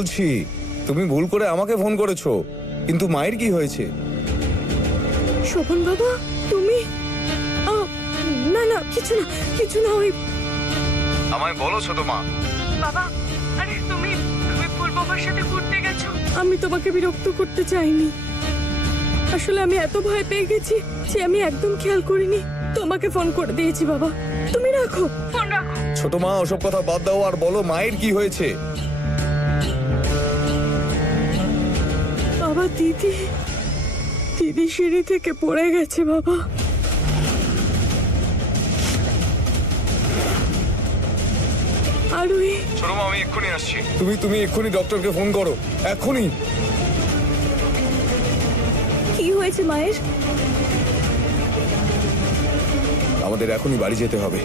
বলছি তুমি ভুল করে আমাকে ফোন করেছো, কিন্তু মায়ের কি হয়েছে? শোভন বাবা, তুমি? না না, কিছু না ওই। আমায় বলো ছোট মা। বাবা, আরে তুমি ফুল বাবার সাথে ঘুরতে গেছো। আমি তোমাকে বিরক্ত করতে চাইনি, আসলে আমি এত ভয় পেয়ে গেছি যে আমি একদম খেয়াল করিনি। তোমাকে ফোন করে দিয়েছি বাবা, তুমি রাখো ফোন, রাখো। ছোট মা ওসব কথা বাদ দাও আর বলো মায়ের কি হয়েছে। বাবা, দিদি সিঁড়ি থেকে পড়ে গেছে বাবা। আর ওই ছোট মা আমি এক্ষুনি আসছি। তুমি এক্ষুনি ডক্টরকে ফোন করো, এক্ষুনি। কি হয়েছে মায়ের? আমাদের এখনই বাড়ি যেতে হবে।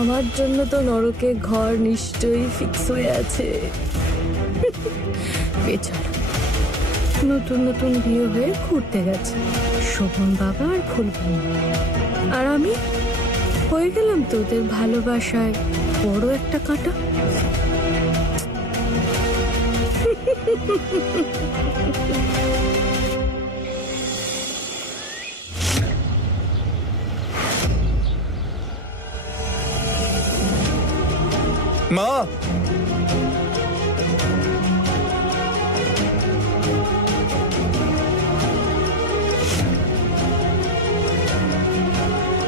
আমার জন্য তো নরকে ঘর নিশ্চয়ই ফিক্স হয়ে আছে। বেচারা নতুন বিয়ে হয়ে ঘুরতে গেছে শোভন বাবা আর ফুলবন, আর আমি হয়ে গেলাম তোদের ভালোবাসায় বড় একটা কাঁটা। মা,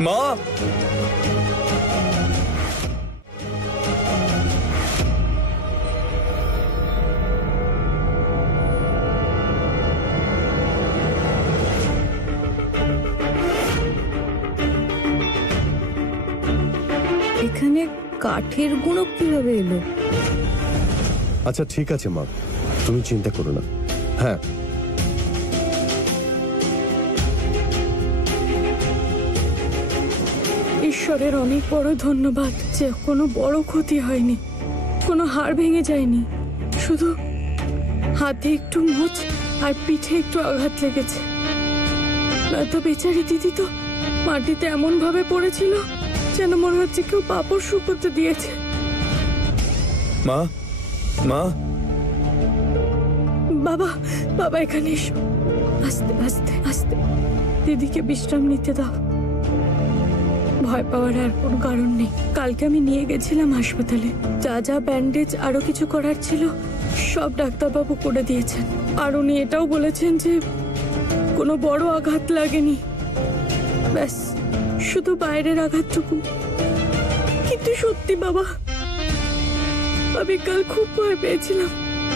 মা, এখানে কাঠের গুঁড়ো কিভাবে এলো? আচ্ছা ঠিক আছে মা, তুমি চিন্তা করো না। হ্যাঁ, ঈশ্বরের অনেক বড় ধন্যবাদ যে কোনো বড় ক্ষতি হয়নি, কোনো হাড় ভেঙে যায়নি, শুধু হাতে একটু মোচ আর পিঠে একটু আঘাত লেগেছে। নয়তো বেচারি দিদি তো মাটিতে এমন ভাবে পড়েছিল যেন মনে হচ্ছে কেউ পাপড় শুকোতে দিয়েছে। মা, মা, বাবা, বাবা এখানে এসো। আস্তে আস্তে আস্তে দিদিকে বিশ্রাম নিতে দাও। ভয় পাওয়ার আর কোনো কারণ নেই। কালকে আমি নিয়ে গেছিলাম হাসপাতালে, যা ব্যান্ডেজ আরো কিছু করার ছিল সব ডাক্তারবাবু করে দিয়েছেন, আর উনি এটাও বলেছেন যে কোনো বড় আঘাত লাগেনি, ব্যাস শুধু বাইরের আঘাতটুকু। কিন্তু সত্যি বাবা, আমি কাল খুব ভয় পেয়েছিলাম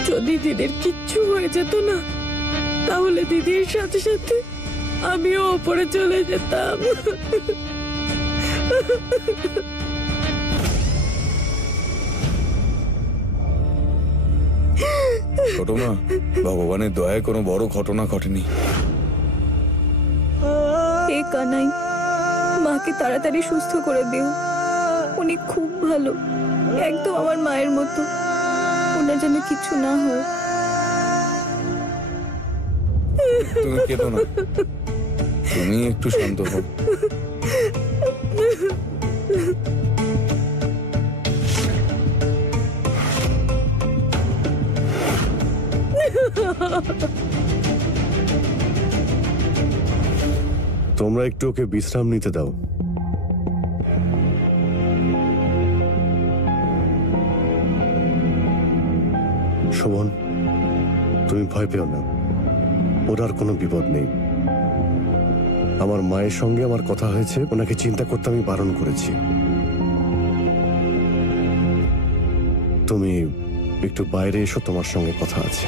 যদি দিদির কিচ্ছু হয়ে যেত না, তাহলে দিদির সাথে সাথে আমিও ওপরে চলে যেতাম। ছোট মা, ভগবানের দয়ায় কোনো বড় ঘটনা ঘটেনি। এ কানাই, মাকে তাড়াতাড়ি সুস্থ করে দিও। উনি খুব ভালো, একদম আমার মায়ের মতো। ওনার যেন কিছু না হয়। তুমি কেঁদো না, তুমি একটু শান্ত হও। তোমরা একটু ওকে বিশ্রাম নিতে দাও। শোভন, তুমি ভয় পেও না, ওর আর কোনো বিপদ নেই। আমার মায়ের সঙ্গে আমার কথা হয়েছে, ওনাকে চিন্তা করতে আমি বারণ করেছি। তুমি একটু বাইরে এসো, তোমার সঙ্গে কথা আছে।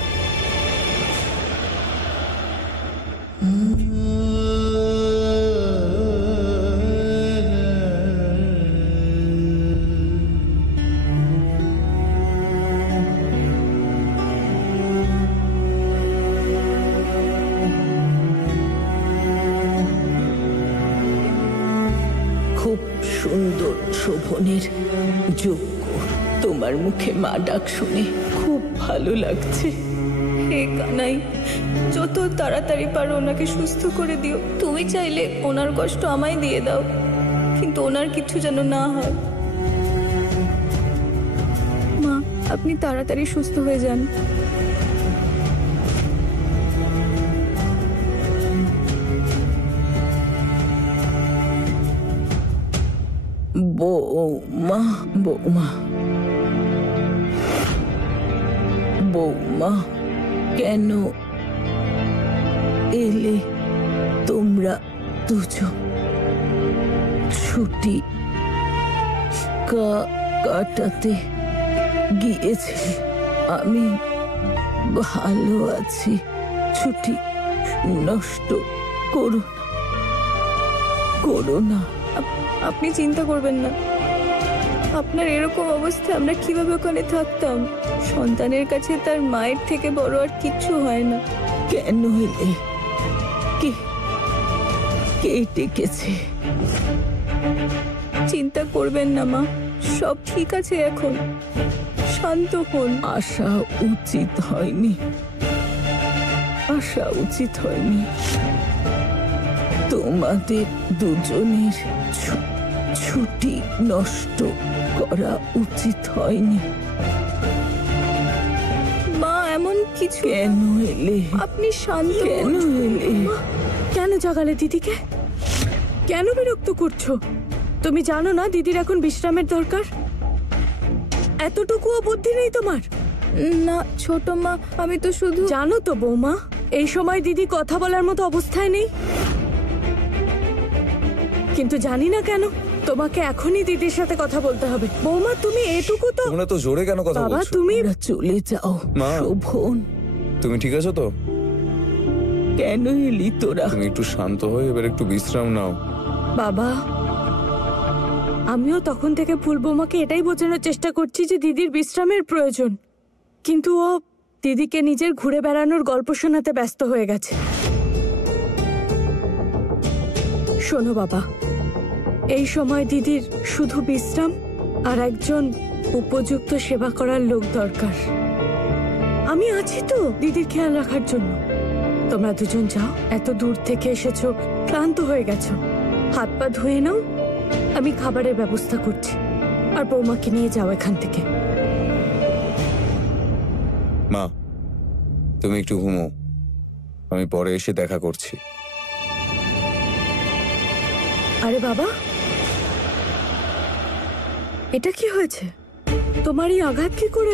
খুব সুন্দর শোভনী। দুজনের যোগ্য। তোমার মুখে মা ডাক শুনে খুব ভালো লাগছে। হে কানাই, যত তাড়াতাড়ি পারো ওনাকে সুস্থ করে দিও। তুমি চাইলে ওনার কষ্ট আমায় দিয়ে দাও, কিন্তু ওনার কিছু যেন না হয়। মা, আপনি তাড়াতাড়ি সুস্থ হয়ে যান। বৌমা, বৌমা, বৌমা, কেন এলে তোমরা দুজন? ছুটি কাটাতে গিয়েছিলে। আমি ভালো আছি। ছুটি নষ্ট করো না। আপনি চিন্তা করবেন না। আপনার এরকম অবস্থা আমরা কিভাবে ওখানে থাকতাম? সন্তানের কাছে তার মায়ের থেকে বড় আর কিচ্ছু হয় না। কেন এলে? কে ডেকেছে? চিন্তা করবেন না মা, সব ঠিক আছে এখন। শান্ত হন। আসা উচিত হয়নি, আসা উচিত হয়নি। তোমাদের দুজনের ছুটি নষ্ট করা উচিত হয়নি। মা, এমন কিছু। কেন এলে? আপনি শান্ত কেন হন। এলে? মা, কেন জাগালে দিদিকে? কেন বিরক্ত করছো? তুমি জানো না দিদির এখন বিশ্রামের দরকার? এতটুকুও বুদ্ধি নেই তোমার? না ছোট মা, আমি তো শুধু। জানো তো বৌমা, এই সময় দিদি কথা বলার মতো অবস্থায় নেই। কিন্তু জানি না কেন তোমাকে এখনই দিদির সাথে কথা বলতে হবে। বৌমা, তুমি এটুকু তো। তোমরা তো জোরে কেন কথা বাবা, বলছো? তুমি তোমরা চলে যাও। মা। শোভন, তুমি ঠিক আছো তো? কেন এলি তোরা? তুমি একটু শান্ত হয়ে এবার একটু বিশ্রাম নাও। বাবা, আমিও তখন থেকে ফুল বৌমাকে এটাই বোঝানোর চেষ্টা করছি যে দিদির বিশ্রামের প্রয়োজন, কিন্তু ও দিদিকে নিজের ঘুরে বেড়ানোর গল্প শোনাতে ব্যস্ত হয়ে গেছে। শোনো বাবা, এই সময় দিদির শুধু বিশ্রাম আর একজন উপযুক্ত সেবা করার লোক দরকার। আমি আছি তো দিদির খেয়াল রাখার জন্য। তোমরা দুজন যাও, এত দূর থেকে এসেছো, ক্লান্ত হয়ে গেছো, হাত পা ধুয়ে নাও। আমি খাবারের ব্যবস্থা করছি। আর বৌমাকে নিয়ে যাও এখান থেকে। মা, তুমি একটু ঘুমো, আমি পরে এসে দেখা করছি। আরে বাবা, এটা কি হয়েছে? তোমার এই আঘাত কি করে